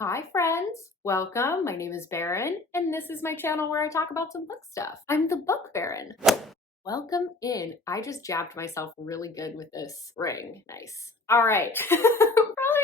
Hi friends, welcome. My name is Baron, and this is my channel where I talk about some book stuff. I'm the Book Baron. Welcome in. I just jabbed myself really good with this ring. Nice. All right. Probably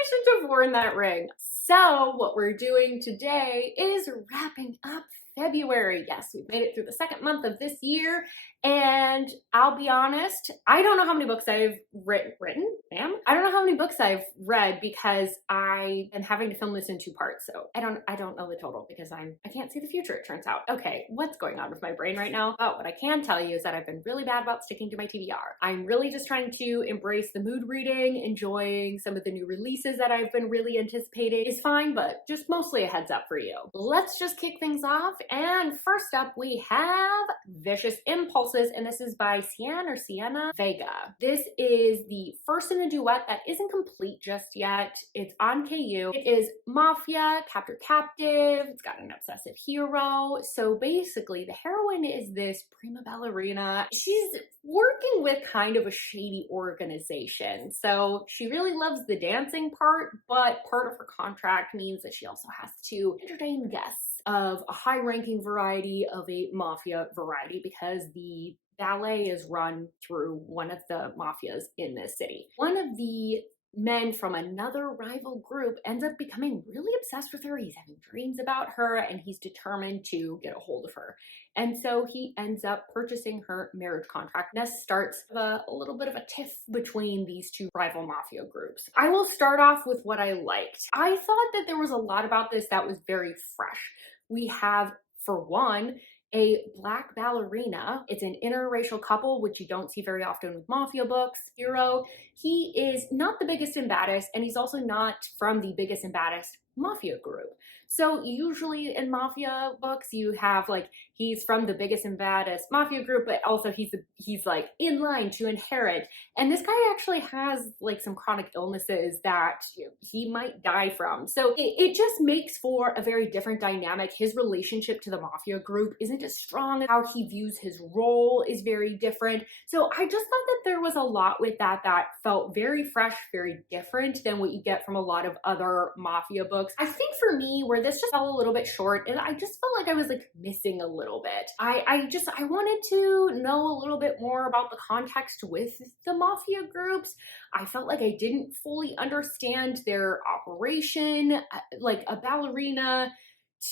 shouldn't have worn that ring. So what we're doing today is wrapping up February. Yes, we've made it through the second month of this year. And I'll be honest, I don't know how many books I've written, ma'am. I don't know how many books I've read because I am having to film this in two parts. So I don't know the total because I can't see the future, it turns out. Okay, what's going on with my brain right now? Oh, what I can tell you is that I've been really bad about sticking to my TBR. I'm really just trying to embrace the mood reading, enjoying some of the new releases that I've been really anticipating is fine, but just mostly a heads up for you. Let's just kick things off. And first up, we have Vicious Impulses, and this is by Sienna Vega. This is the first in a duet that isn't complete just yet. It's on KU. It is Mafia, Capt Captive. It's got an obsessive hero. So basically, the heroine is this prima ballerina. She's working with kind of a shady organization. So she really loves the dancing part, but part of her contract means that she also has to entertain guests of a high-ranking variety of a mafia variety because the ballet is run through one of the mafias in this city. One of the men from another rival group ends up becoming really obsessed with her. He's having dreams about her and he's determined to get a hold of her. And so he ends up purchasing her marriage contract. This starts a little bit of a tiff between these two rival mafia groups. I will start off with what I liked. I thought that there was a lot about this that was very fresh. We have, for one, a Black ballerina. It's an interracial couple, which you don't see very often with mafia books. Hero, he is not the biggest and baddest, and he's also not from the biggest and baddest mafia group. So usually in mafia books, you have like, he's from the biggest and baddest mafia group, but also he's like in line to inherit. And this guy actually has like some chronic illnesses that he might die from. So it just makes for a very different dynamic. His relationship to the mafia group isn't as strong. How he views his role is very different. So I just thought that there was a lot with that felt very fresh, very different than what you get from a lot of other mafia books. I think for me, where this just fell a little bit short, and I just felt like I was like missing a little bit. I wanted to know a little bit more about the context with the mafia groups. I felt like I didn't fully understand their operation, like a ballerina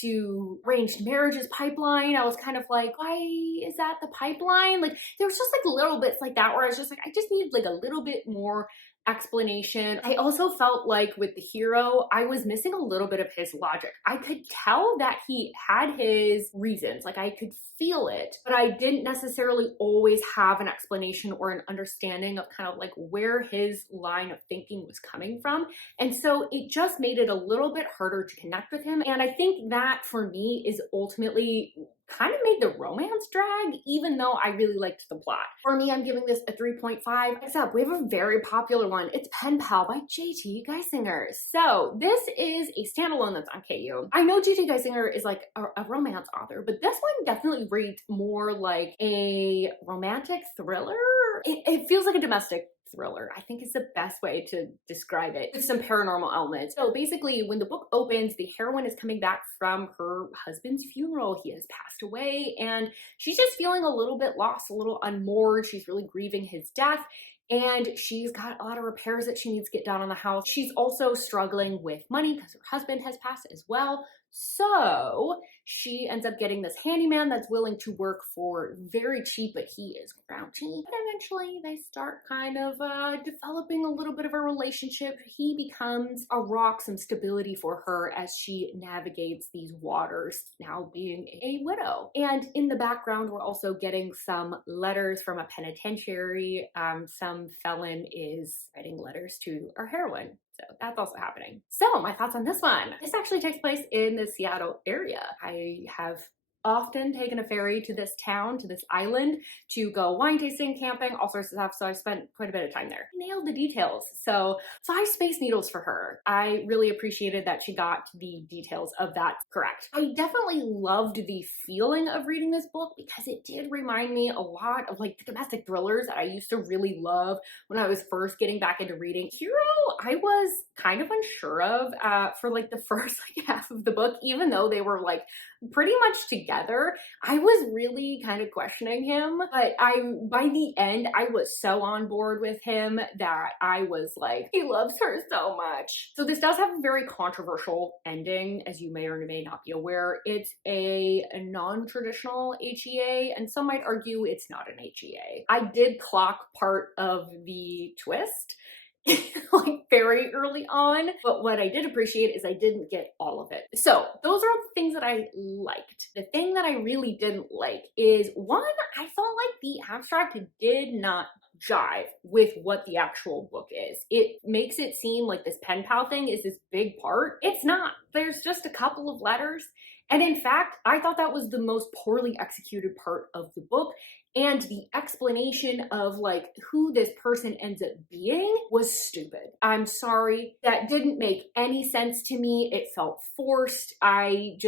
to arranged marriages pipeline. I was kind of like, why is that the pipeline? Like there was just like little bits like that where I was just like, I just need like a little bit more explanation. I also felt like with the hero, I was missing a little bit of his logic. I could tell that he had his reasons, like I could feel it, but I didn't necessarily always have an explanation or an understanding of kind of like where his line of thinking was coming from. And so it just made it a little bit harder to connect with him. And I think that for me is ultimately kind of made the romance drag, even though I really liked the plot. For me, I'm giving this a 3.5. Next up, we have a very popular one. It's Penpal by J.T. Geisinger. So this is a standalone that's on KU. I know J.T. Geisinger is like a romance author, but this one definitely reads more like a romantic thriller. It feels like a domestic thriller, I think is the best way to describe it, with some paranormal elements. So basically, when the book opens, the heroine is coming back from her husband's funeral. He has passed away, and she's just feeling a little bit lost, a little unmoored. She's really grieving his death. And she's got a lot of repairs that she needs to get done on the house. She's also struggling with money because her husband has passed as well. So she ends up getting this handyman that's willing to work for very cheap, but he is grouchy. But eventually they start kind of developing a little bit of a relationship. He becomes a rock, some stability for her as she navigates these waters, now being a widow. And in the background, we're also getting some letters from a penitentiary. Some felon is writing letters to our heroine. So that's also happening. So my thoughts on this one. This actually takes place in the Seattle area. I have often taken a ferry to this town, to this island, to go wine tasting, camping, all sorts of stuff. So I spent quite a bit of time there. I nailed the details. So 5 space needles for her. I really appreciated that she got the details of that correct. I definitely loved the feeling of reading this book because it did remind me a lot of like the domestic thrillers that I used to really love when I was first getting back into reading. Hero, I was kind of unsure of for like the first like half of the book, even though they were like pretty much together. I was really kind of questioning him, but by the end, I was so on board with him that I was like, he loves her so much. So this does have a very controversial ending, as you may or may not be aware. It's a non-traditional HEA, and some might argue it's not an HEA. I did clock part of the twist like very early on, but what I did appreciate is I didn't get all of it. So those are the things that I liked. The thing that I really didn't like is, one, I felt like the abstract did not jive with what the actual book is. It makes it seem like this pen pal thing is this big part. It's not. There's just a couple of letters. And in fact, I thought that was the most poorly executed part of the book. And the explanation of like who this person ends up being was stupid. I'm sorry. That didn't make any sense to me. It felt forced. I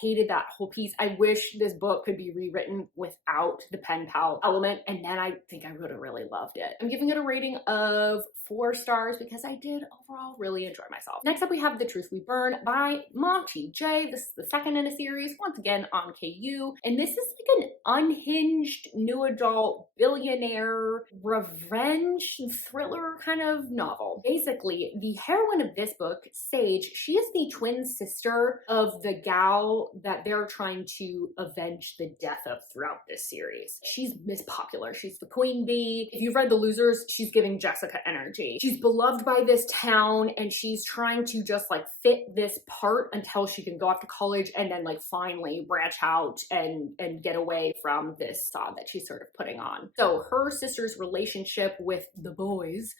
hated that whole piece. I wish this book could be rewritten without the pen pal element. And then I think I would have really loved it. I'm giving it a rating of 4 stars because I did overall really enjoy myself. Next up, we have The Truth We Burn by Monty J. This is the second in a series, once again on KU. And this is like an unhinged new adult billionaire revenge thriller kind of novel. Basically, the heroine of this book, Sage, she is the twin sister of the gal that they're trying to avenge the death of throughout this series. She's Miss Popular. She's the queen bee. If you've read The Losers, she's giving Jessica energy. She's beloved by this town, and she's trying to just like fit this part until she can go off to college and then like finally branch out and get away from this facade that she's sort of putting on. So her sister's relationship with the boys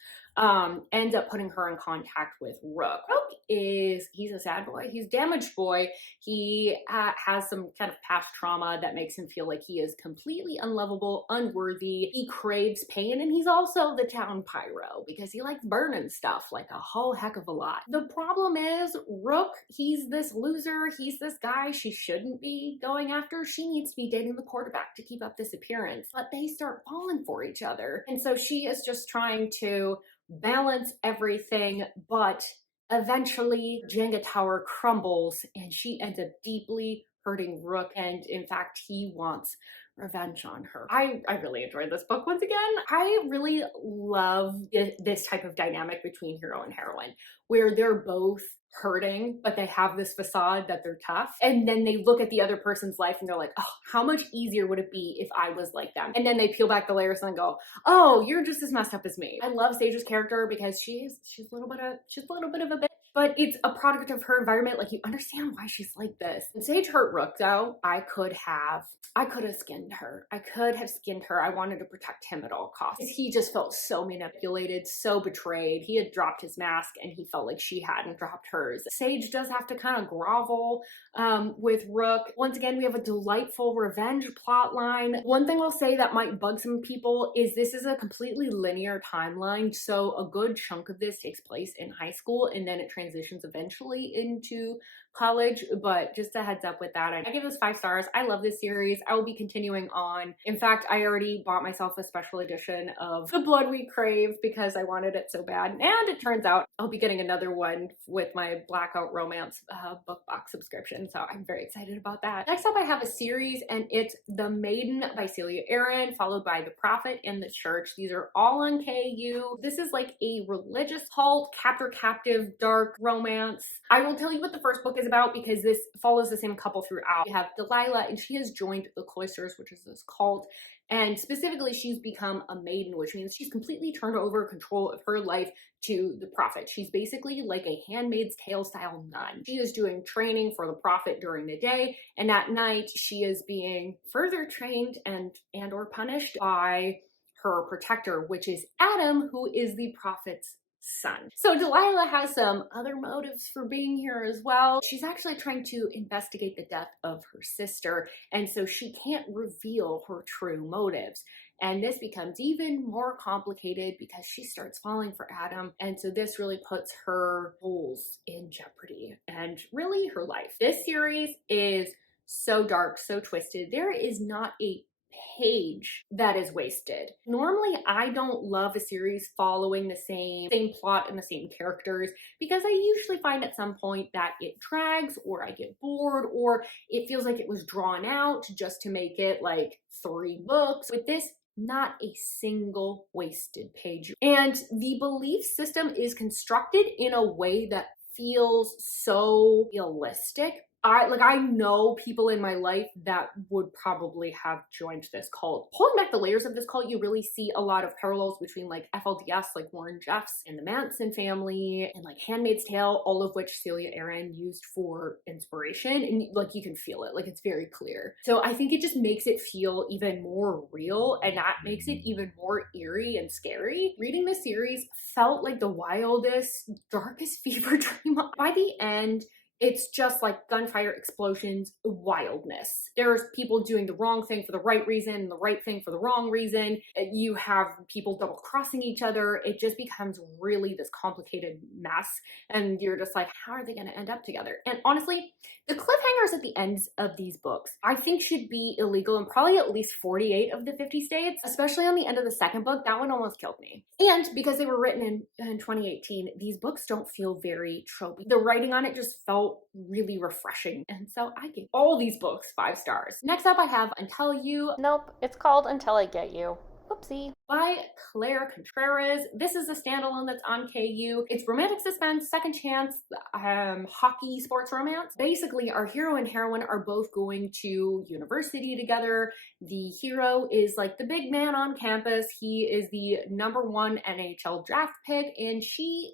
ends up putting her in contact with Rook. Rook he's a sad boy. He's a damaged boy. He has some kind of past trauma that makes him feel like he is completely unlovable, unworthy. He craves pain, and he's also the town pyro because he likes burning stuff like a whole heck of a lot. The problem is Rook, he's this loser. He's this guy she shouldn't be going after. She needs to be dating the quarterback to keep up this appearance, but they start falling for each other. And so she is just trying to balance everything, but eventually Jenga Tower crumbles and she ends up deeply hurting Rook, and in fact he wants revenge on her. I really enjoyed this book once again. I really love this type of dynamic between hero and heroine where they're both hurting, but they have this facade that they're tough. And then they look at the other person's life and they're like, oh, how much easier would it be if I was like them? And then they peel back the layers and go, oh, you're just as messed up as me. I love Sage's character because she's a little bit of a bitch, but it's a product of her environment. Like, you understand why she's like this. When Sage hurt Rook, though, I could have skinned her. I wanted to protect him at all costs. He just felt so manipulated, so betrayed. He had dropped his mask and he felt like she hadn't dropped hers. Sage does have to kind of grovel with Rook. Once again, we have a delightful revenge plot line. One thing I'll say that might bug some people is this is a completely linear timeline. So a good chunk of this takes place in high school and then it transitions eventually into college, but just a heads up with that. I give this 5 stars. I love this series. I will be continuing on. In fact, I already bought myself a special edition of The Blood We Crave because I wanted it so bad. And it turns out I'll be getting another one with my Blackout Romance book box subscription. So I'm very excited about that. Next up, I have a series and it's The Maiden by Celia Aaron, followed by The Prophet and the Church. These are all on KU. This is like a religious cult, Capt Captive, dark romance. I will tell you what the first book is about because this follows the same couple throughout. You have Delilah and she has joined the Cloisters, which is this cult, and specifically she's become a maiden, which means she's completely turned over control of her life to the Prophet. She's basically like a Handmaid's Tale style nun. She is doing training for the Prophet during the day, and at night she is being further trained and or punished by her protector, which is Adam, who is the Prophet's son. So Delilah has some other motives for being here as well. She's actually trying to investigate the death of her sister, and so she can't reveal her true motives. And this becomes even more complicated because she starts falling for Adam. And so this really puts her goals in jeopardy and really her life. This series is so dark, so twisted. There is not a page that is wasted. Normally, I don't love a series following the same plot and the same characters because I usually find at some point that it drags, or I get bored, or it feels like it was drawn out just to make it like 3 books. With this, not a single wasted page. And the belief system is constructed in a way that feels so realistic. I know people in my life that would probably have joined this cult. Pulling back the layers of this cult, you really see a lot of parallels between like FLDS, like Warren Jeffs and the Manson family, and like Handmaid's Tale, all of which Celia Aaron used for inspiration. And like you can feel it, like it's very clear. So I think it just makes it feel even more real, and that makes it even more eerie and scary. Reading this series felt like the wildest, darkest fever dream. By the end, it's just like gunfire, explosions, wildness. There's people doing the wrong thing for the right reason, the right thing for the wrong reason. You have people double crossing each other. It just becomes really this complicated mess. And you're just like, how are they going to end up together? And honestly, the cliffhangers at the ends of these books, I think should be illegal in probably at least 48 of the 50 states, especially on the end of the second book. That one almost killed me. And because they were written in 2018, these books don't feel very tropey. The writing on it just felt really refreshing. And so I gave all these books 5 stars. Next up, I have Until You. Nope, it's called Until I Get You. Oopsie. By Claire Contreras. This is a standalone that's on KU. It's romantic suspense, second chance, hockey sports romance. Basically, our hero and heroine are both going to university together. The hero is like the big man on campus. He is the #1 NHL draft pick, and she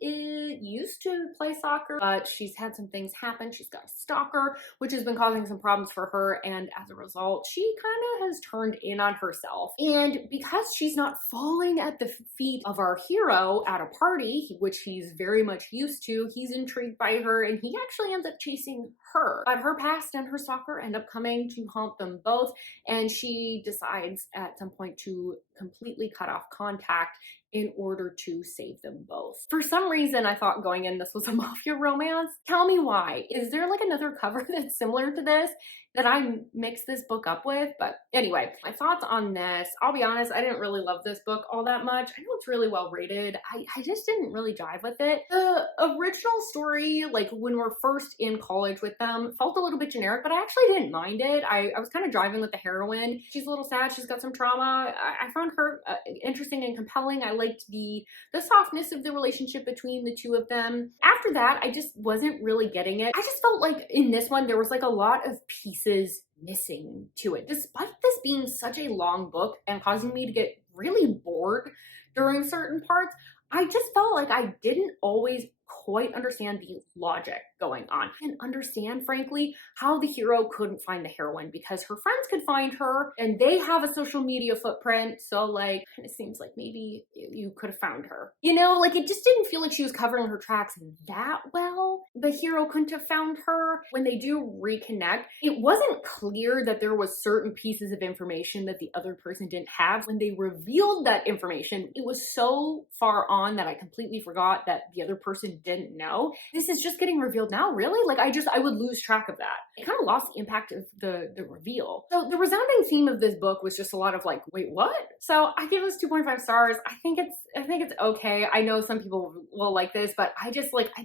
used to play soccer, but she's had some things happen. She's got a stalker, which has been causing some problems for her, and as a result, she kind of has turned in on herself. And because she's not falling at the feet of our hero at a party, which he's very much used to, he's intrigued by her, and he actually ends up chasing her. But her past and her stalker end up coming to haunt them both, and she decides at some point to completely cut off contact in order to save them both. For some reason, I thought going in this was a mafia romance. Tell me why. Is there like another cover that's similar to this that I mixed this book up with? But anyway, my thoughts on this. I'll be honest, I didn't really love this book all that much. I know it's really well rated. I just didn't really jive with it. The original story, like when we're first in college with them, felt a little bit generic, but I actually didn't mind it. I was kind of driving with the heroine. She's a little sad. She's got some trauma. I found her interesting and compelling. I liked the softness of the relationship between the two of them. After that, I just wasn't really getting it. I just felt like in this one, there was like a lot of pieces missing to it. Despite this being such a long book and causing me to get really bored during certain parts, I just felt like I didn't always quite understand the logic going on, and understand, frankly, how the hero couldn't find the heroine because her friends could find her and they have a social media footprint. So like, it seems like maybe you could have found her. You know, like it just didn't feel like she was covering her tracks that well. The hero couldn't have found her. When they do reconnect, it wasn't clear that there was certain pieces of information that the other person didn't have. When they revealed that information, it was so far on that I completely forgot that the other person didn't know. This is just getting revealed now, really? Like I would lose track of that. I kind of lost the impact of the reveal. So the resounding theme of this book was just a lot of like, wait, what? So I give this 2.5 stars. I think it's okay. I know some people will like this, but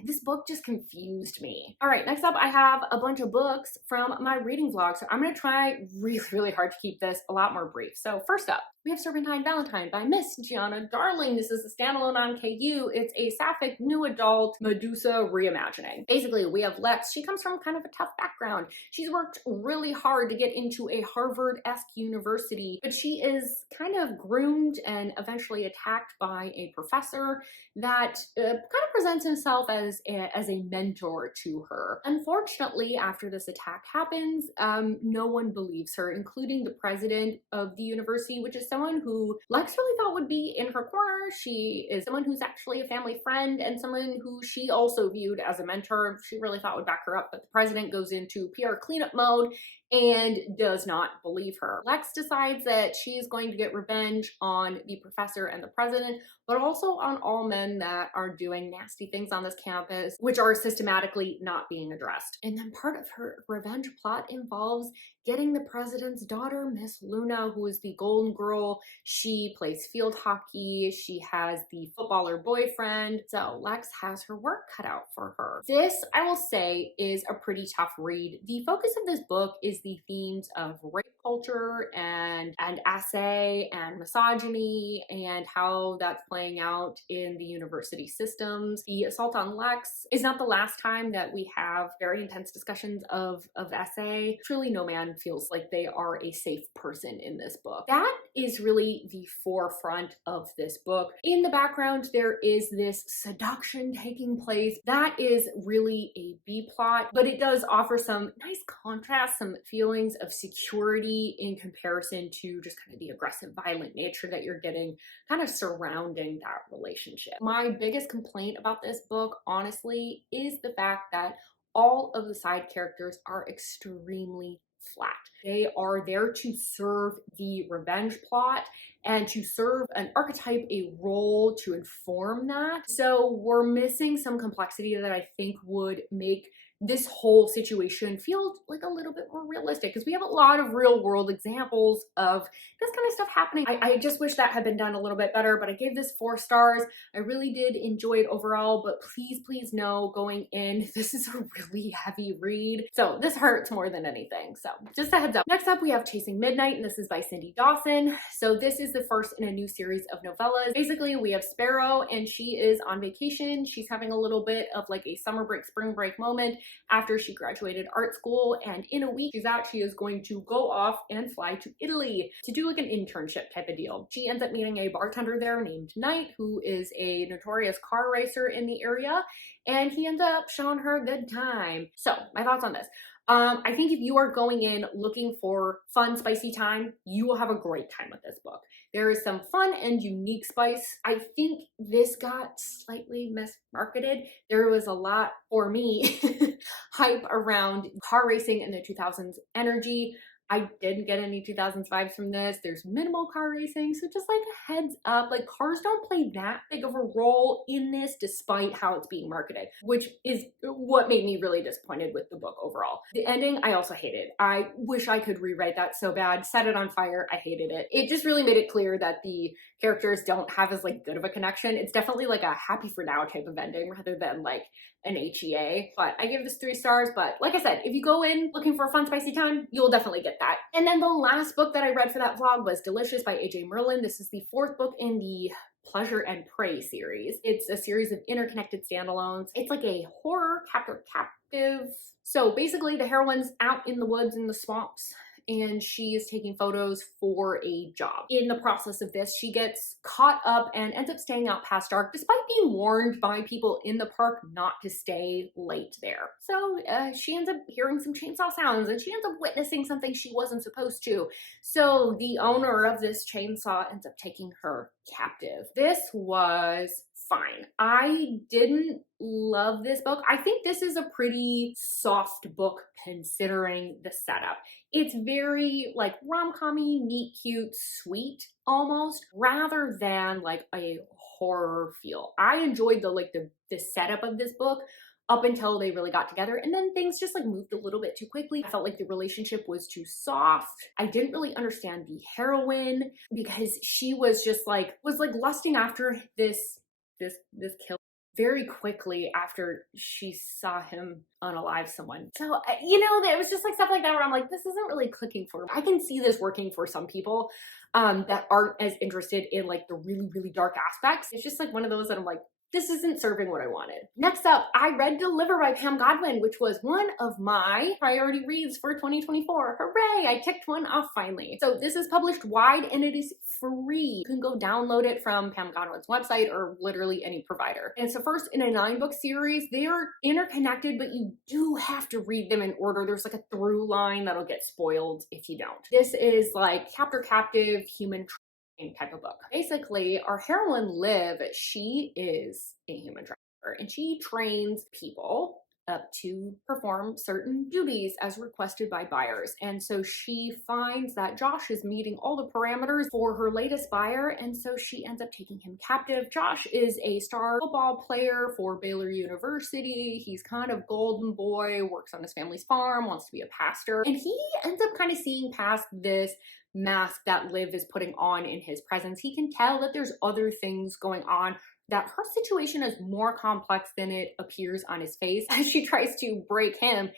this book just confused me. All right, next up I have a bunch of books from my reading vlog. So I'm gonna try really, really hard to keep this a lot more brief. So first up, we have Serpentine Valentine by Miss Gianna Darling. This is a standalone on KU. It's a sapphic new adult Medusa reimagining. Basically, we have Lex. She comes from kind of a tough background. She's worked really hard to get into a Harvard-esque university, but she is kind of groomed and eventually attacked by a professor that kind of presents himself as a mentor to her. Unfortunately, after this attack happens, no one believes her, including the president of the university, which is someone who Lex really thought would be in her corner. She is someone who's actually a family friend and someone who she also viewed as a mentor. She really thought would back her up, but the president goes into PR cleanup mode and does not believe her. Lex decides that she is going to get revenge on the professor and the president, but also on all men that are doing nasty things on this campus, which are systematically not being addressed. And then part of her revenge plot involves getting the president's daughter, Miss Luna, who is the Golden Girl. She plays field hockey. She has the footballer boyfriend. So Lex has her work cut out for her. This, I will say, is a pretty tough read. The focus of this book is the themes of rape culture and essay and misogyny and how that's playing out in the university systems. The assault on Lex is not the last time that we have very intense discussions of essay. Truly no man feels like they are a safe person in this book. That is really the forefront of this book. In the background, there is this seduction taking place. That is really a B plot, but it does offer some nice contrast, some feelings of security in comparison to just kind of the aggressive, violent nature that you're getting kind of surrounding that relationship. My biggest complaint about this book, honestly, is the fact that all of the side characters are extremely flat. They are there to serve the revenge plot and to serve an archetype, a role to inform that. So we're missing some complexity that I think would make this whole situation feels like a little bit more realistic, because we have a lot of real world examples of this kind of stuff happening. I just wish that had been done a little bit better, but I gave this 4 stars. I really did enjoy it overall, but please know going in, this is a really heavy read. So this hurts more than anything. So just a heads up. Next up, we have Chasing Midnight, and this is by Cindy Dawson. So this is the first in a new series of novellas. Basically, we have Sparrow, and she is on vacation. She's having a little bit of like a summer break, spring break moment after she graduated art school, and in a week she's out, she is going to go off and fly to Italy to do like an internship type of deal. She ends up meeting a bartender there named Knight, who is a notorious car racer in the area, and he ends up showing her a good time. So my thoughts on this. I think if you are going in looking for fun, spicy time, you will have a great time with this book. There is some fun and unique spice. I think this got slightly mismarketed. There was a lot, for me, hype around car racing in the 2000s energy. I didn't get any 2000s vibes from this. There's minimal car racing, so just like a heads up, like cars don't play that big of a role in this despite how it's being marketed, which is what made me really disappointed with the book overall. The ending, I also hated. I wish I could rewrite that so bad. Set it on fire, I hated it. It just really made it clear that the characters don't have as like good of a connection. It's definitely like a happy for now type of ending rather than like an HEA. But I give this 3 stars, but like I said, if you go in looking for a fun spicy time, you'll definitely get that. And then the last book that I read for that vlog was Delicious by AJ Merlin. This is the 4th book in the Pleasure and Prey series. It's a series of interconnected standalones. It's like a horror Capt Captive. So basically the heroine's out in the woods in the swamps, and she is taking photos for a job. In the process of this, she gets caught up and ends up staying out past dark, despite being warned by people in the park not to stay late there. So she ends up hearing some chainsaw sounds, and she ends up witnessing something she wasn't supposed to. So the owner of this chainsaw ends up taking her captive. This was fine. I didn't love this book. I think this is a pretty soft book considering the setup. It's very like rom-com-y, meet cute, sweet almost, rather than like a horror feel. I enjoyed the setup of this book up until they really got together, and then things just like moved a little bit too quickly. I felt like the relationship was too soft. I didn't really understand the heroine because she was just like lusting after this killer very quickly after she saw him unalive someone. So, it was just like stuff like that where I'm like, this isn't really clicking for me. I can see this working for some people that aren't as interested in like the really, really dark aspects. It's just like one of those that I'm like, this isn't serving what I wanted. Next up, I read Deliver by Pam Godwin, which was one of my priority reads for 2024. Hooray! I ticked one off finally. So this is published wide and it is free. You can go download it from Pam Godwin's website or literally any provider. And it's the first in a 9-book series. They are interconnected, but you do have to read them in order. There's like a through line that'll get spoiled if you don't. This is like Capt Captive, human type of book. Basically, our heroine Liv, she is a human trafficker and she trains people up to perform certain duties as requested by buyers. And so she finds that Josh is meeting all the parameters for her latest buyer, and so she ends up taking him captive. Josh is a star football player for Baylor University. He's kind of golden boy, works on his family's farm, wants to be a pastor, and he ends up kind of seeing past this mask that Liv is putting on in his presence. He can tell that there's other things going on, that her situation is more complex than it appears on his face. As she tries to break him,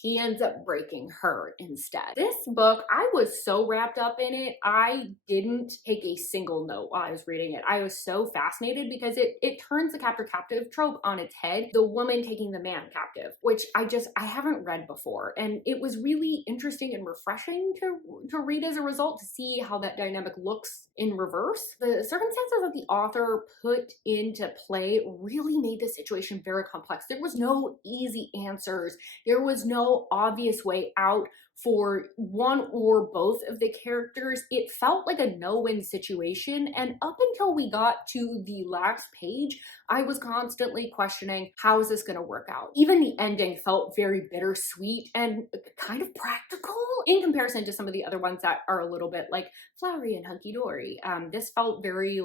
he ends up breaking her instead. This book, I was so wrapped up in it, I didn't take a single note while I was reading it. I was so fascinated because it turns the Capt Captive trope on its head, the woman taking the man captive, which I haven't read before. And it was really interesting and refreshing to read as a result, to see how that dynamic looks in reverse. The circumstances that the author put into play really made the situation very complex. There was no easy answers. There was no obvious way out for one or both of the characters. It felt like a no-win situation, and up until we got to the last page, I was constantly questioning, how is this going to work out? Even the ending felt very bittersweet and kind of practical in comparison to some of the other ones that are a little bit like flowery and hunky-dory. This felt very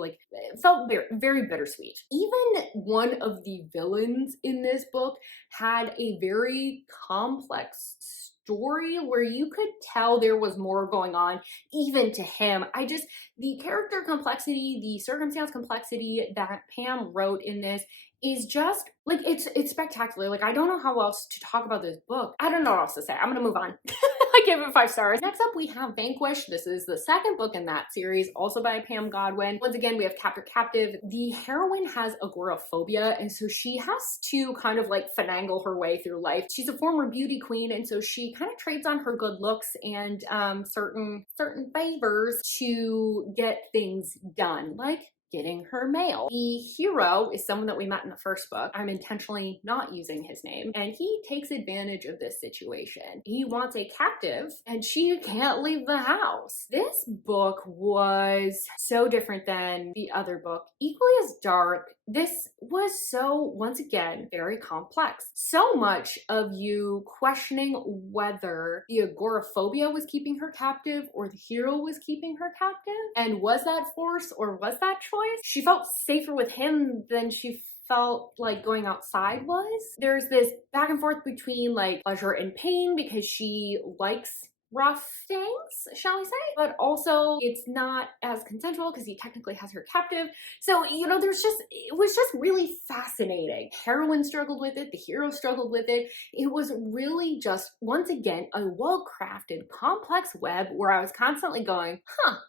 very bittersweet. Even one of the villains in this book had a very complex story where you could tell there was more going on even to him. The character complexity, the circumstance complexity that Pam wrote in this is just like, it's spectacular. Like, I don't know how else to talk about this book. I don't know what else to say. I'm gonna move on. I give it 5 stars. Next up, we have Vanquish. This is the second book in that series, also by Pam Godwin. Once again, we have Capt Captive. The heroine has agoraphobia, and so she has to kind of like finagle her way through life. She's a former beauty queen, and so she kind of trades on her good looks and certain favors to get things done, like getting her mail. The hero is someone that we met in the first book. I'm intentionally not using his name, and he takes advantage of this situation. He wants a captive, and she can't leave the house. This book was so different than the other book, equally as dark. This was so, once again, very complex. So much of you questioning whether the agoraphobia was keeping her captive or the hero was keeping her captive. And was that force or was that choice? She felt safer with him than she felt like going outside was. There's this back and forth between like pleasure and pain because she likes rough things, shall we say, but also it's not as consensual because he technically has her captive. So, you know, it was just really fascinating. Heroine struggled with it, the hero struggled with it. It was really just, once again, a well-crafted, complex web where I was constantly going,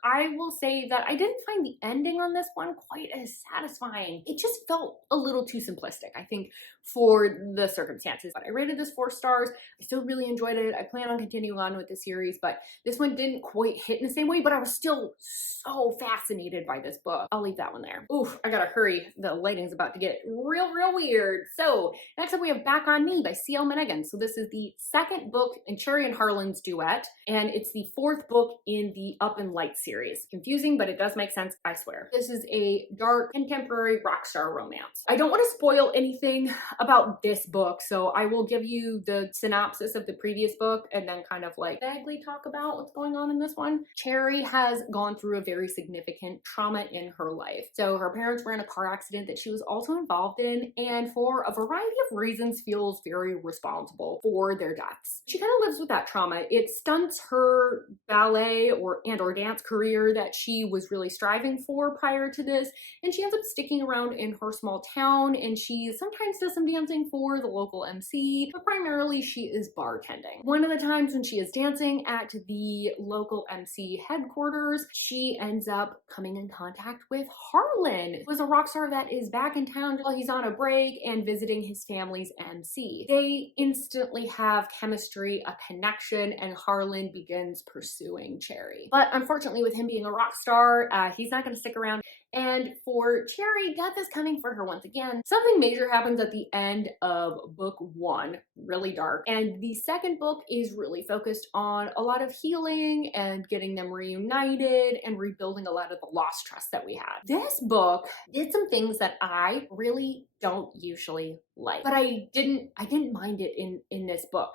I will say that I didn't find the ending on this one quite as satisfying. It just felt a little too simplistic, I think, for the circumstances. But I rated this 4 stars. I still really enjoyed it. I plan on continuing on with the series, but this one didn't quite hit in the same way, but I was still so fascinated by this book. I'll leave that one there. Oof, I gotta hurry. The lighting's about to get real weird. So next up we have Back on Me by C.L. Minigan. So this is the second book in Cherry and Harlan's duet, and it's the 4th book in the Up and Light series. Confusing, but it does make sense, I swear. This is a dark, contemporary rock star romance. I don't want to spoil anything about this book, so I will give you the synopsis of the previous book and then kind of like vaguely talk about what's going on in this one. Cherry has gone through a very significant trauma in her life. So her parents were in a car accident that she was also involved in, and for a variety of reasons feels very responsible for their deaths. She kind of lives with that trauma. It stunts her ballet or dance career that she was really striving for prior to this, and she ends up sticking around in her small town, and she sometimes does some dancing for the local MC, but primarily she is bartending. One of the times when she is dancing at the local MC headquarters, she ends up coming in contact with Harlan, who is a rock star that is back in town while he's on a break and visiting his family's MC. They instantly have chemistry, a connection, and Harlan begins pursuing Cherry. But unfortunately, with him being a rock star, he's not going to stick around And for Cherry, death is coming for her once again. Something major happens at the end of book 1, really dark. And the second book is really focused on a lot of healing and getting them reunited and rebuilding a lot of the lost trust that we had. This book did some things that I really don't usually like, but I didn't mind it in this book.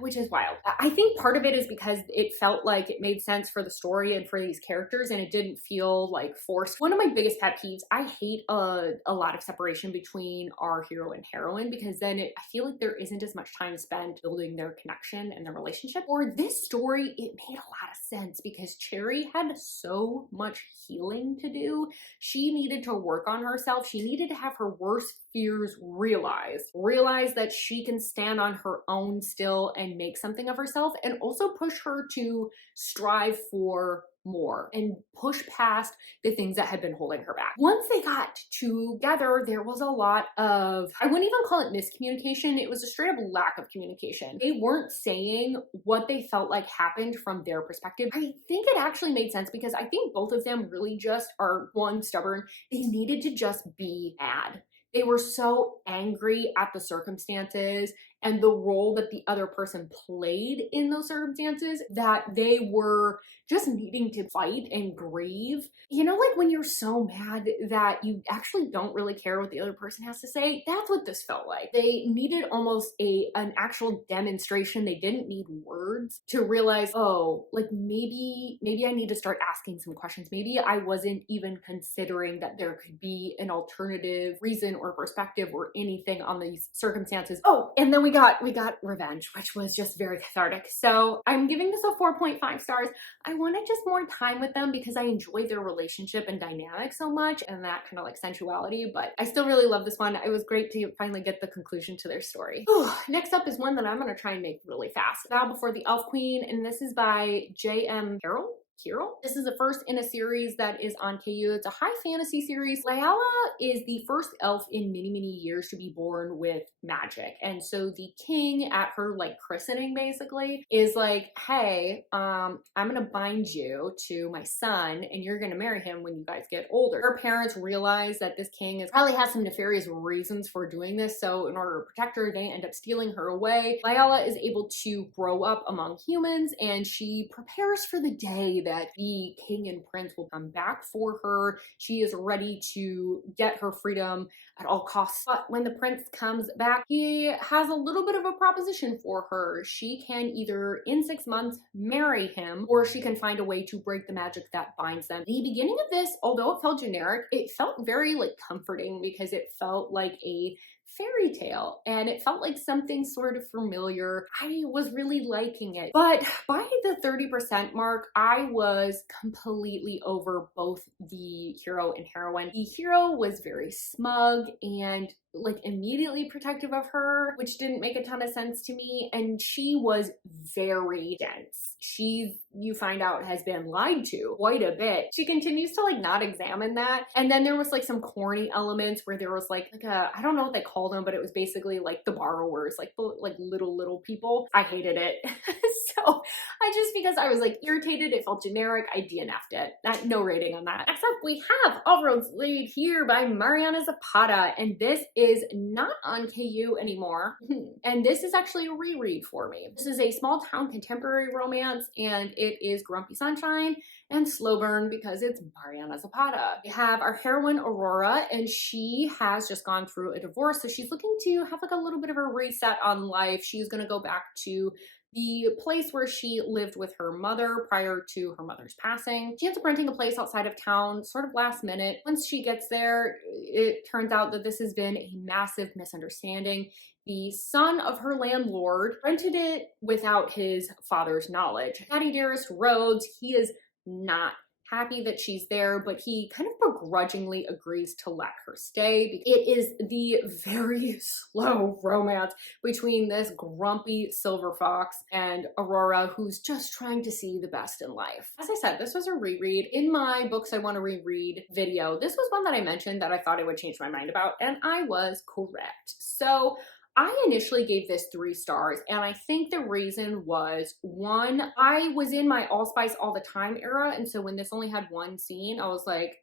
Which is wild. I think part of it is because it felt like it made sense for the story and for these characters, and it didn't feel like forced. One of my biggest pet peeves, I hate a lot of separation between our hero and heroine, because then I feel like there isn't as much time spent building their connection and their relationship. For this story, it made a lot of sense because Cherry had so much healing to do. She needed to work on herself. She needed to have her worst fears realize that she can stand on her own still and make something of herself, and also push her to strive for more and push past the things that had been holding her back. Once they got together, there was a lot of, I wouldn't even call it miscommunication, it was a straight up lack of communication. They weren't saying what they felt like happened from their perspective. I think it actually made sense because I think both of them really just are, one, stubborn. They needed to just be mad. They were so angry at the circumstances and the role that the other person played in those circumstances that they were just needing to fight and grieve. You know, like when you're so mad that you actually don't really care what the other person has to say? That's what this felt like. They needed almost an actual demonstration. They didn't need words to realize, oh, like maybe I need to start asking some questions. Maybe I wasn't even considering that there could be an alternative reason or perspective or anything on these circumstances. Oh, and then we got revenge, which was just very cathartic. So I'm giving this a 4.5 stars. I wanted just more time with them because I enjoy their relationship and dynamic so much, and that kind of like sensuality, but I still really love this one. It was great to finally get the conclusion to their story. Next up is one that I'm going to try and make really fast. Bow Before the Elf Queen, and this is by J.M. Carroll. This is the first in a series that is on KU. It's a high fantasy series. Layala is the first elf in many, many years to be born with magic. And so the king at her like christening basically is like, hey, I'm gonna bind you to my son and you're gonna marry him when you guys get older. Her parents realize that this king probably has some nefarious reasons for doing this. So in order to protect her, they end up stealing her away. Layala is able to grow up among humans, and she prepares for the day that the king and prince will come back for her. She is ready to get her freedom at all costs. But when the prince comes back, he has a little bit of a proposition for her. She can either in 6 months marry him, or she can find a way to break the magic that binds them. The beginning of this, although it felt generic, it felt very like comforting because it felt like a fairy tale and it felt like something sort of familiar. I was really liking it. But by the 30% mark, I was completely over both the hero and heroine. The hero was very smug and like immediately protective of her, which didn't make a ton of sense to me. And she was very dense. She, you find out, has been lied to quite a bit. She continues to like not examine that. And then there was like some corny elements where there was like a, I don't know what they called them, but it was basically like the borrowers, like the like little people. I hated it. So because I was like irritated, it felt generic, I DNF'd it. No rating on that. Next up, we have All Roads Lead Here by Mariana Zapata, and this is not on KU anymore. And this is actually a reread for me. This is a small town contemporary romance, and it is grumpy sunshine and slow burn because it's Mariana Zapata. We have our heroine Aurora, and she has just gone through a divorce, so she's looking to have like a little bit of a reset on life. She's gonna go back to the place where she lived with her mother prior to her mother's passing. She ends up renting a place outside of town, sort of last minute. Once she gets there, it turns out that this has been a massive misunderstanding. The son of her landlord rented it without his father's knowledge. Daddy Dearest Rhodes, he is not happy that she's there, but he kind of begrudgingly agrees to let her stay. It is the very slow romance between this grumpy silver fox and Aurora, who's just trying to see the best in life. As I said, this was a reread. In my books I want to reread video, this was one that I mentioned that I thought I would change my mind about, and I was correct. So I initially gave this 3 stars, and I think the reason was, one, I was in my allspice all the time era, and so when this only had one scene, I was like,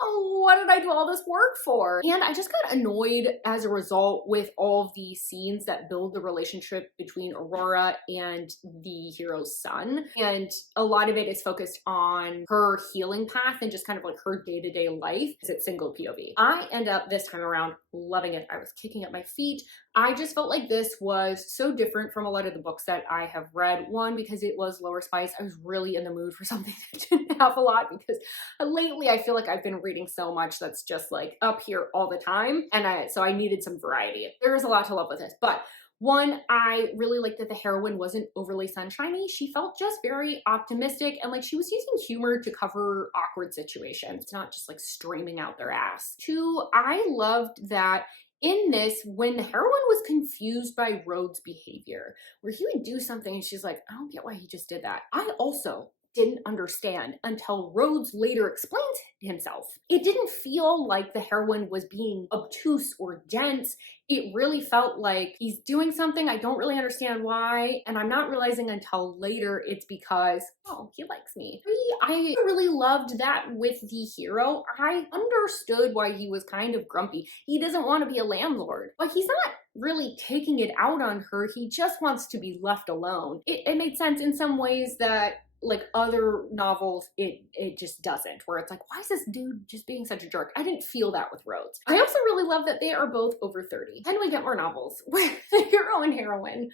Oh, what did I do all this work for? And I just got annoyed as a result with all of the scenes that build the relationship between Aurora and the hero's son. And a lot of it is focused on her healing path and just kind of like her day-to-day life as it's single POV. I end up this time around loving it. I was kicking up my feet. I just felt like this was so different from a lot of the books that I have read. One, because it was lower spice. I was really in the mood for something that didn't have a lot, because lately I feel like I've been reading so much that's just like up here all the time. And so I needed some variety. There is a lot to love with this, but one, I really liked that the heroine wasn't overly sunshiny. She felt just very optimistic, and like she was using humor to cover awkward situations. It's not just like streaming out their ass. Two, I loved that in this, when the heroine was confused by Rhodes' behavior, where he would do something and she's like, I don't get why he just did that. I also didn't understand until Rhodes later explained himself. It didn't feel like the heroine was being obtuse or dense. It really felt like he's doing something, I don't really understand why, and I'm not realizing until later it's because, oh, he likes me. I really loved that with the hero. I understood why he was kind of grumpy. He doesn't want to be a landlord, but he's not really taking it out on her. He just wants to be left alone. It made sense in some ways that like other novels, it just doesn't, where it's like, why is this dude just being such a jerk? I didn't feel that with Rhodes. I also really love that they are both over 30. Can we get more novels where the hero and heroine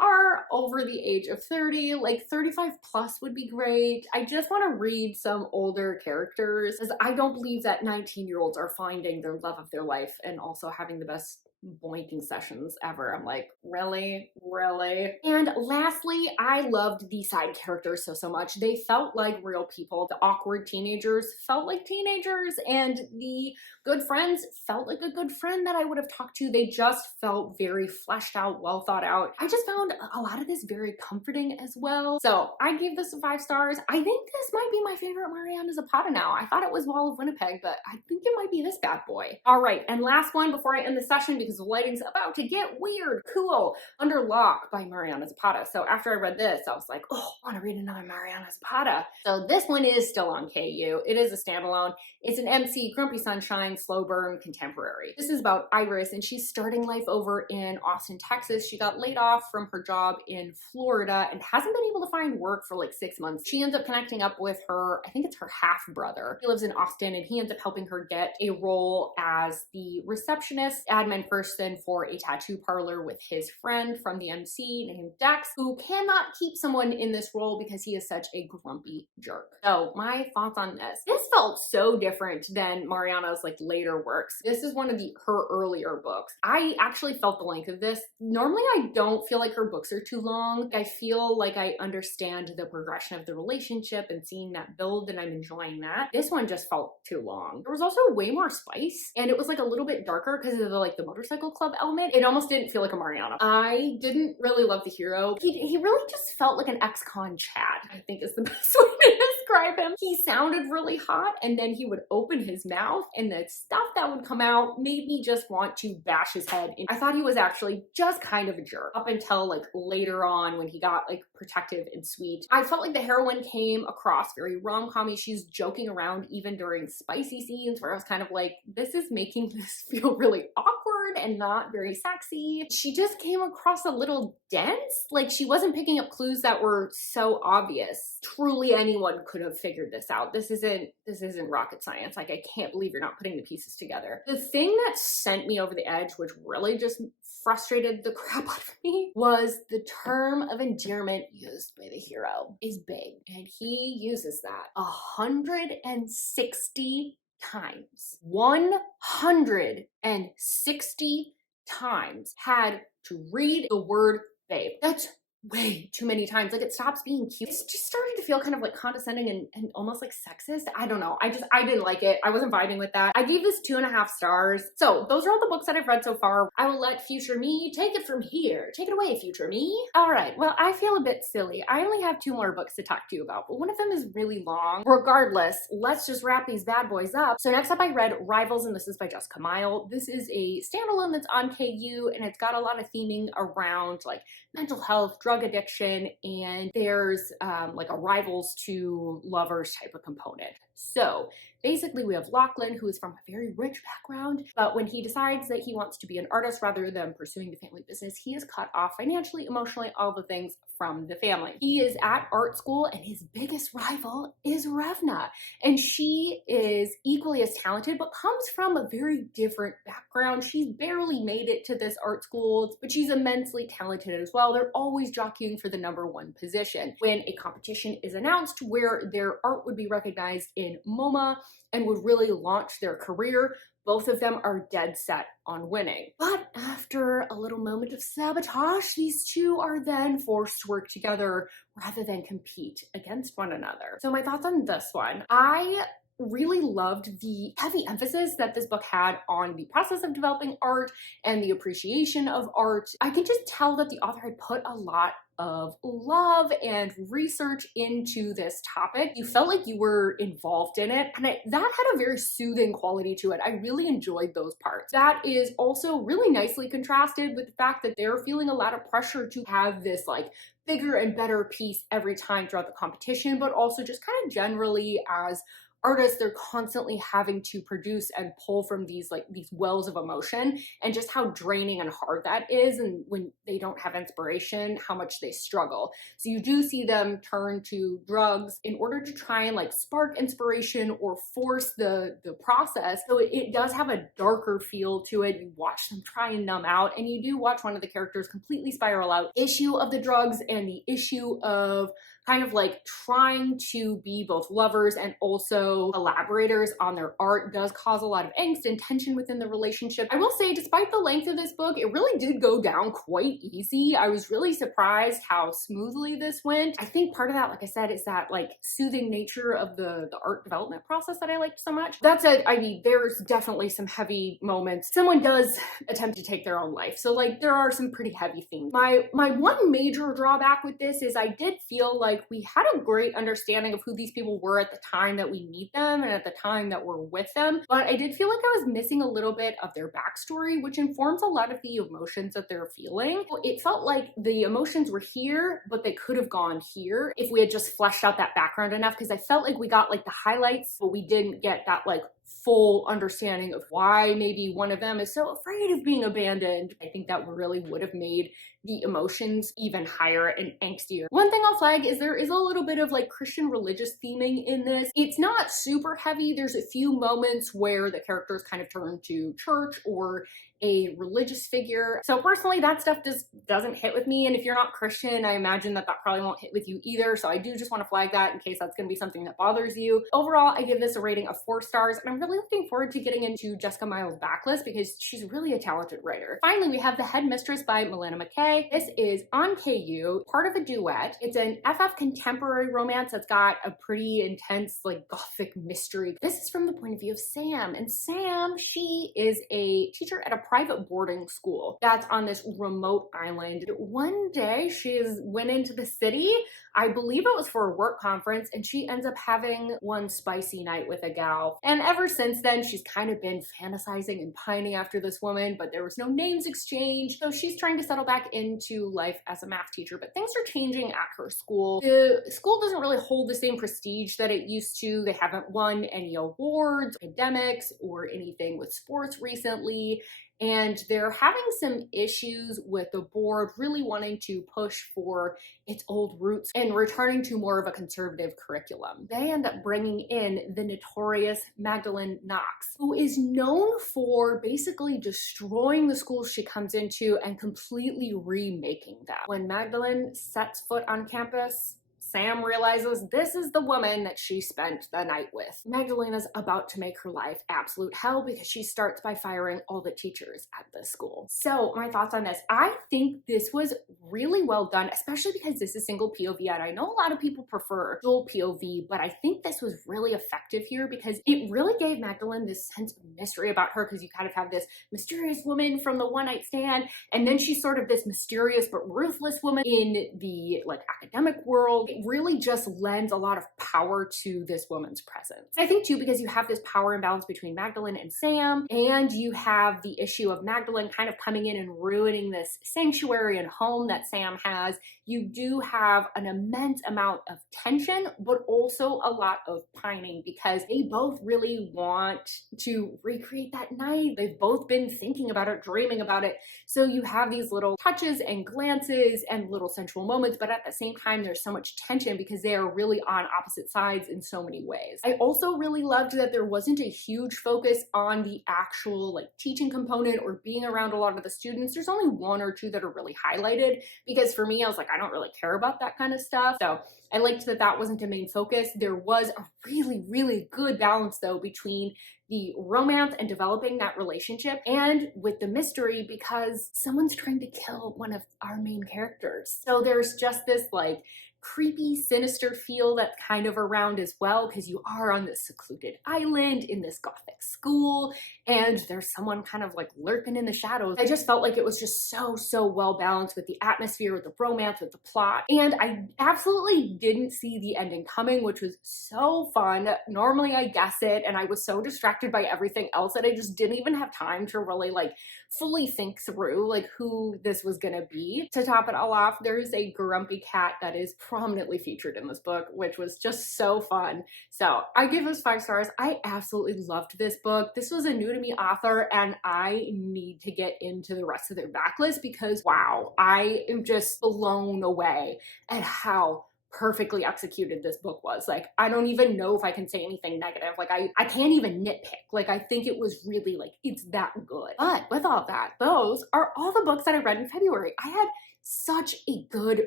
are over the age of 30? Like 35 plus would be great. I just want to read some older characters, because I don't believe that 19-year-olds are finding their love of their life and also having the best boinking sessions ever. I'm like, really? Really? And lastly, I loved the side characters so much. They felt like real people. The awkward teenagers felt like teenagers, and the good friends felt like a good friend that I would have talked to. They just felt very fleshed out, well thought out. I just found a lot of this very comforting as well. So I gave this 5 stars. I think this might be my favorite Mariana Zapata now. I thought it was Wall of Winnipeg, but I think it might be this bad boy. All right, and last one before I end the session, because the lighting's about to get weird. Cool. Underlock by Mariana Zapata. So after I read this, I was like, oh, I want to read another Mariana Zapata. So this one is still on KU. It is a standalone. It's an MC, Grumpy Sunshine, slow burn, contemporary. This is about Iris, and she's starting life over in Austin, Texas. She got laid off from her job in Florida and hasn't been able to find work for like 6 months. She ends up connecting up with her, I think it's her half brother. He lives in Austin, and he ends up helping her get a role as the receptionist, admin person for a tattoo parlor with his friend from the MC named Dex, who cannot keep someone in this role because he is such a grumpy jerk. So my thoughts on this. This felt so different than Mariana's like later works. This is one of her earlier books. I actually felt the length of this. Normally I don't feel like her books are too long. I feel like I understand the progression of the relationship and seeing that build, and I'm enjoying that. This one just felt too long. There was also way more spice, and it was like a little bit darker because of the motorcycle club element. It almost didn't feel like a Mariana. I didn't really love the hero. He really just felt like an ex-con Chad, I think is the best way to describe him. He sounded really hot, and then he would open his mouth, and the stuff that would come out made me just want to bash his head. And I thought he was actually just kind of a jerk up until like later on when he got like protective and sweet. I felt like the heroine came across very rom-com-y. She's joking around even during spicy scenes, where I was kind of like, this is making this feel really awkward and not very sexy. She just came across a little dense. Like she wasn't picking up clues that were so obvious. Truly anyone could have figured this out. This isn't rocket science. Like I can't believe you're not putting the pieces together. The thing that sent me over the edge, which really just frustrated the crap out of me, was the term of endearment used by the hero is babe. And he uses that 160 times. 160 times had to read the word babe. That's way too many times. Like it stops being cute. It's just starting to feel kind of like condescending and almost like sexist. I don't know. I didn't like it. I wasn't vibing with that. I gave this 2.5 stars. So those are all the books that I've read so far. I will let future me take it from here. Take it away, future me. All right. Well, I feel a bit silly. I only have 2 more books to talk to you about, but one of them is really long. Regardless, let's just wrap these bad boys up. So next up I read Rivals, and this is by Jessica Mile. This is a standalone that's on KU, and it's got a lot of theming around like mental health, drug addiction, and there's like a rivals to lovers type of component. So basically, we have Lachlan, who is from a very rich background, but when he decides that he wants to be an artist rather than pursuing the family business, he is cut off financially, emotionally, all the things from the family. He is at art school, and his biggest rival is Revna, and she is equally as talented, but comes from a very different background. She's barely made it to this art school, but she's immensely talented as well. They're always jockeying for the #1 position. When a competition is announced where their art would be recognized in MoMA and would really launch their career, both of them are dead set on winning. But after a little moment of sabotage, these two are then forced to work together rather than compete against one another. So my thoughts on this one. I really loved the heavy emphasis that this book had on the process of developing art and the appreciation of art. I can just tell that the author had put a lot of love and research into this topic. You felt like you were involved in it, and that had a very soothing quality to it. I really enjoyed those parts. That is also really nicely contrasted with the fact that they're feeling a lot of pressure to have this like bigger and better piece every time throughout the competition, but also just kind of generally as artists, they're constantly having to produce and pull from these wells of emotion, and just how draining and hard that is, and when they don't have inspiration, how much they struggle. So you do see them turn to drugs in order to try and like spark inspiration or force the process. So it does have a darker feel to it. You watch them try and numb out, and you do watch one of the characters completely spiral out. Issue of the drugs and the issue of kind of like trying to be both lovers and also collaborators on their art does cause a lot of angst and tension within the relationship. I will say, despite the length of this book, it really did go down quite easy. I was really surprised how smoothly this went. I think part of that, like I said, is that like soothing nature of the art development process that I liked so much. That said, I mean, there's definitely some heavy moments. Someone does attempt to take their own life. So like there are some pretty heavy themes. My one major drawback with this is I did feel like we had a great understanding of who these people were at the time that we meet them and at the time that we're with them, but I did feel like I was missing a little bit of their backstory, which informs a lot of the emotions that they're feeling. It felt like the emotions were here, but they could have gone here if we had just fleshed out that background enough, because I felt like we got like the highlights, but we didn't get that like full understanding of why maybe one of them is so afraid of being abandoned. I think that really would have made the emotions even higher and angstier. One thing I'll flag is there is a little bit of like Christian religious theming in this. It's not super heavy. There's a few moments where the characters kind of turn to church or a religious figure. So personally, that stuff just doesn't hit with me. And if you're not Christian, I imagine that probably won't hit with you either. So I do just want to flag that in case that's going to be something that bothers you. Overall, I give this a rating of 4 stars, and I'm really looking forward to getting into Jessica Miles' backlist because she's really a talented writer. Finally, we have The Head Mistress by Milena McKay. This is on KU, part of a duet. It's an FF contemporary romance that's got a pretty intense, like, gothic mystery. This is from the point of view of Sam, and Sam, she is a teacher at a private boarding school that's on this remote island. One day she went into the city, I believe it was for a work conference, and she ends up having one spicy night with a gal. And ever since then, she's kind of been fantasizing and pining after this woman, but there was no names exchanged. So she's trying to settle back into life as a math teacher, but things are changing at her school. The school doesn't really hold the same prestige that it used to. They haven't won any awards, academics, or anything with sports recently. And they're having some issues with the board really wanting to push for its old roots and returning to more of a conservative curriculum. They end up bringing in the notorious Magdalene Knox, who is known for basically destroying the schools she comes into and completely remaking them. When Magdalene sets foot on campus, Sam realizes this is the woman that she spent the night with. Magdalena's about to make her life absolute hell because she starts by firing all the teachers at the school. So my thoughts on this, I think this was really well done, especially because this is single POV, and I know a lot of people prefer dual POV, but I think this was really effective here because it really gave Magdalene this sense of mystery about her, because you kind of have this mysterious woman from the one night stand, and then she's sort of this mysterious but ruthless woman in the like academic world. It really just lends a lot of power to this woman's presence. I think too, because you have this power imbalance between Magdalene and Sam, and you have the issue of Magdalene kind of coming in and ruining this sanctuary and home that Sam has. you do have an immense amount of tension, but also a lot of pining because they both really want to recreate that night. They've both been thinking about it, dreaming about it. So you have these little touches and glances and little sensual moments, but at the same time, there's so much tension because they are really on opposite sides in so many ways. I also really loved that there wasn't a huge focus on the actual like teaching component or being around a lot of the students. There's only one or two that are really highlighted because for me, I was like, I don't really care about that kind of stuff. So I liked that that wasn't a main focus. There was a really, really good balance though between the romance and developing that relationship and with the mystery because someone's trying to kill one of our main characters. So there's just this like creepy, sinister feel that's kind of around as well because you are on this secluded island in this gothic school and there's someone kind of like lurking in the shadows. I just felt like it was just so well balanced with the atmosphere, with the romance, with the plot, and I absolutely didn't see the ending coming, which was so fun. Normally I guess it, and I was so distracted by everything else that I just didn't even have time to really like fully think through like who this was gonna be. To top it all off, there's a grumpy cat that is prominently featured in this book, which was just so fun. So I give this 5 stars. I absolutely loved this book. This was a new to me author and I need to get into the rest of their backlist because wow, I am just blown away at how perfectly executed this book was. Like, I don't even know if I can say anything negative. Like, I can't even nitpick. Like, I think it was really like, it's that good. But with all that, those are all the books that I read in February. I had such a good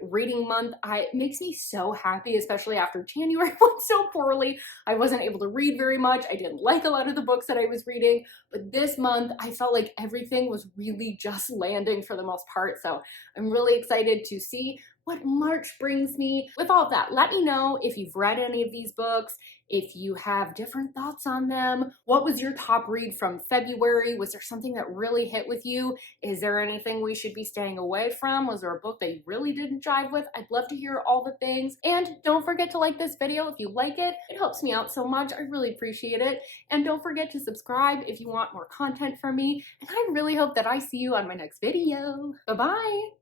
reading month. It makes me so happy, especially after January went so poorly. I wasn't able to read very much. I didn't like a lot of the books that I was reading, but this month I felt like everything was really just landing for the most part. So I'm really excited to see what March brings me. With all of that, let me know if you've read any of these books, if you have different thoughts on them. What was your top read from February? Was there something that really hit with you? Is there anything we should be staying away from? Was there a book that you really didn't jive with? I'd love to hear all the things. And don't forget to like this video if you like it. It helps me out so much. I really appreciate it. And don't forget to subscribe if you want more content from me. And I really hope that I see you on my next video. Bye-bye.